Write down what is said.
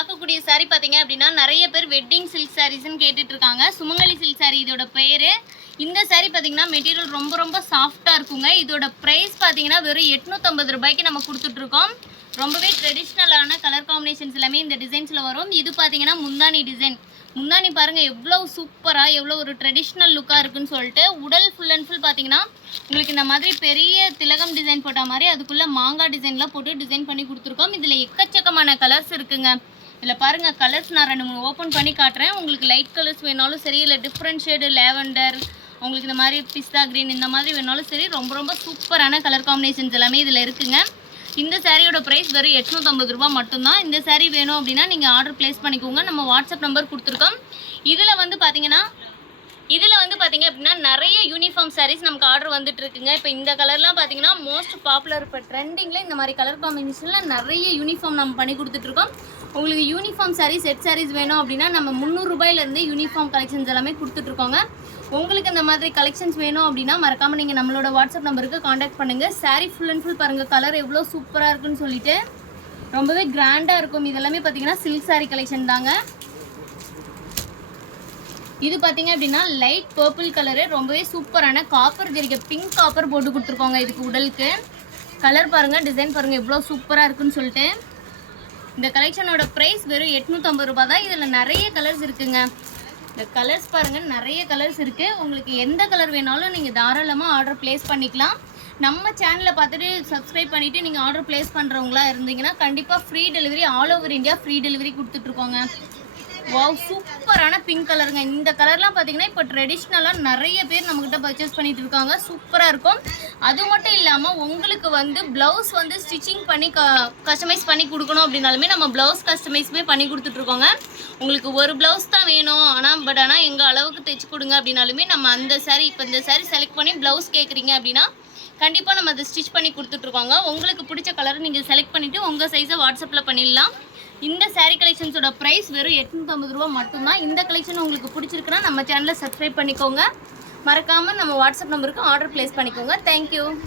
பார்க்கக்கூடிய saree பாத்தீங்க அப்படின்னா நிறைய பேர் வெட்டிங் சில்க் சாரீஸ்னு கேட்டுட்டு இருக்காங்க. சுமங்கலி சில்க் saree இதோட பேரு. இந்த saree பாத்தீங்கன்னா மெட்டீரியல் ரொம்ப சாஃப்ட்டா இருக்குங்க. இதோட பிரைஸ் பாத்தீங்கன்னா வெறும் 850 ரூபாய்க்கு நம்ம கொடுத்துட்டு இருக்கோம். ரொம்பவே ட்ரெடிஷ்னலான கலர் காம்பினேஷன்ஸ் எல்லாமே இந்த டிசைன்ஸ்ல வரும். இது பாத்தீங்கன்னா முந்தானி டிசைன். முந்தானி பாருங்க எவ்வளவு சூப்பரா எவ்வளவு ஒரு ட்ரெடிஷ்னல் லுக்கா இருக்குன்னு சொல்லிட்டு உடல் ஃபுல் அண்ட் ஃபுல் பாத்தீங்கன்னா உங்களுக்கு இந்த மாதிரி பெரிய திலகம் டிசைன் போட்ட மாதிரி அதுக்குள்ள மாங்காய் டிசைன்லாம் போட்டு டிசைன் பண்ணி கொடுத்துருக்கோம். இதுல எக்கச்சக்கமான கலர்ஸ் இருக்குங்க. இதில் பாருங்கள் கலர்ஸ் நான் 2-3 ஓப்பன் பண்ணி காட்டுறேன். உங்களுக்கு லைட் கலர்ஸ் வேணாலும் சரி, இல்லை டிஃப்ரெண்ட் ஷேடு லேவண்டர், உங்களுக்கு இந்த மாதிரி பிஸ்தா க்ரீன் இந்த மாதிரி வேணாலும் சரி, ரொம்ப சூப்பரான கலர் காம்பினேஷன்ஸ் எல்லாமே இதில் இருக்குங்க. இந்த சாரியோட ப்ரைஸ் வெறும் 850 ரூபா மட்டும்தான். இந்த சாரீ வேணும் அப்படின்னா நீங்கள் ஆர்டர் ப்ளேஸ் பண்ணிக்கோங்க. நம்ம வாட்ஸ்அப் நம்பர் கொடுத்துருக்கோம். இதில் வந்து பார்த்தீங்க அப்படின்னா நிறைய யூனிஃபார்ம் சாரீஸ் நமக்கு ஆர்டர் வந்துட்டு இருக்குங்க. இப்போ இந்த கலர்லாம் பார்த்தீங்கன்னா மோஸ்ட் பாப்புலர், இப்போ ட்ரெண்டிங்கில் இந்த மாதிரி கலர் காம்பினேஷனில் நிறைய யூனிஃபார்ம் நம்ம பண்ணி கொடுத்துட்ருக்கோம். உங்களுக்கு யூனிஃபார்ம் சாரீஸ் செட் சாரீஸ் வேணும் அப்படின்னா நம்ம 300 ரூபாயிலேருந்து யூனிஃபார்ம் கலெக்ஷன்ஸ் எல்லாமே கொடுத்துட்ருக்கோங்க. உங்களுக்கு இந்த மாதிரி கலெக்ஷன்ஸ் வேணும் அப்படின்னா மறக்காமல் நீங்கள் நம்மளோட வாட்ஸ்அப் நம்பருக்கு காண்டாக்ட் பண்ணுங்கள். சாரீ ஃபுல் அண்ட் ஃபுல் பாருங்கள் கலர் எவ்வளோ சூப்பராக இருக்குன்னு சொல்லிட்டு ரொம்பவே கிராண்டாக இருக்கும். இதெல்லாமே பார்த்தீங்கன்னா சில்க் சாரீ கலெக்ஷன் தாங்க. இது பார்த்தீங்க அப்படின்னா லைட் பர்பிள் கலரு, ரொம்பவே சூப்பரான காப்பர் ஜெரிகை பிங்க் காப்பர் போட்டு கொடுத்துருக்கோங்க. இதுக்கு உடலுக்கு கலர் பாருங்கள், டிசைன் பாருங்கள் எவ்வளோ சூப்பராக இருக்குன்னு சொல்லிட்டு. இந்த கலெக்ஷனோட ப்ரைஸ் வெறும் 850 ரூபா தான். இதில் நிறைய கலர்ஸ் இருக்குங்க. இந்த கலர்ஸ் பாருங்கள் நிறைய கலர்ஸ் இருக்குது. உங்களுக்கு எந்த கலர் வேணாலும் நீங்கள் தாராளமாக ஆர்டர் ப்ளேஸ் பண்ணிக்கலாம். நம்ம சேனலை பார்த்துட்டு சப்ஸ்கிரைப் பண்ணிவிட்டு நீங்கள் ஆர்டர் ப்ளேஸ் பண்ணுறவங்களா இருந்தீங்கன்னா கண்டிப்பாக free delivery, all over India free delivery கொடுத்துட்ருக்கோங்க. வாவ் சூப்பரான பிங்க் கலருங்க. இந்த கலர்லாம் பார்த்தீங்கன்னா இப்போ ட்ரெடிஷ்னலாக நிறைய பேர் நம்மக்கிட்ட பர்ச்சேஸ் பண்ணிட்டு இருக்காங்க. சூப்பராக இருக்கும். அது மட்டும் இல்லாமல் உங்களுக்கு வந்து ப்ளவுஸ் வந்து ஸ்டிச்சிங் பண்ணி கஸ்டமைஸ் பண்ணி கொடுக்கணும் அப்படின்னாலுமே நம்ம ப்ளவுஸ் கஸ்டமைஸுமே பண்ணி கொடுத்துட்ருக்கோங்க. உங்களுக்கு ஒரு ப்ளவுஸ் தான் வேணும் ஆனால் எங்கள் அளவுக்கு தைச்சி கொடுங்க அப்படின்னாலுமே நம்ம அந்த சாரீ இப்போ இந்த சாரீ செலக்ட் பண்ணி ப்ளவுஸ் கேட்குறீங்க அப்படின்னா கண்டிப்பாக நம்ம அதை ஸ்டிச் பண்ணி கொடுத்துட்ருக்கோங்க. உங்களுக்கு பிடிச்ச கலரை நீங்கள் செலக்ட் பண்ணிவிட்டு உங்கள் சைஸை வாட்ஸ்அப்பில் பண்ணிடலாம். இந்த சாரீ கலெக்ஷன்ஸோட ப்ரைஸ் வெறும் 850 ரூபா மட்டும்தான். இந்த கலெக்ஷன் உங்களுக்கு பிடிச்சிருக்குன்னா நம்ம சேனலை சப்ஸ்கிரைப் பண்ணிக்கோங்க. மறக்காமல் நம்ம வாட்ஸ்அப் நம்பருக்கு ஆர்டர் ப்ளேஸ் பண்ணிக்கோங்க. தேங்க்யூ.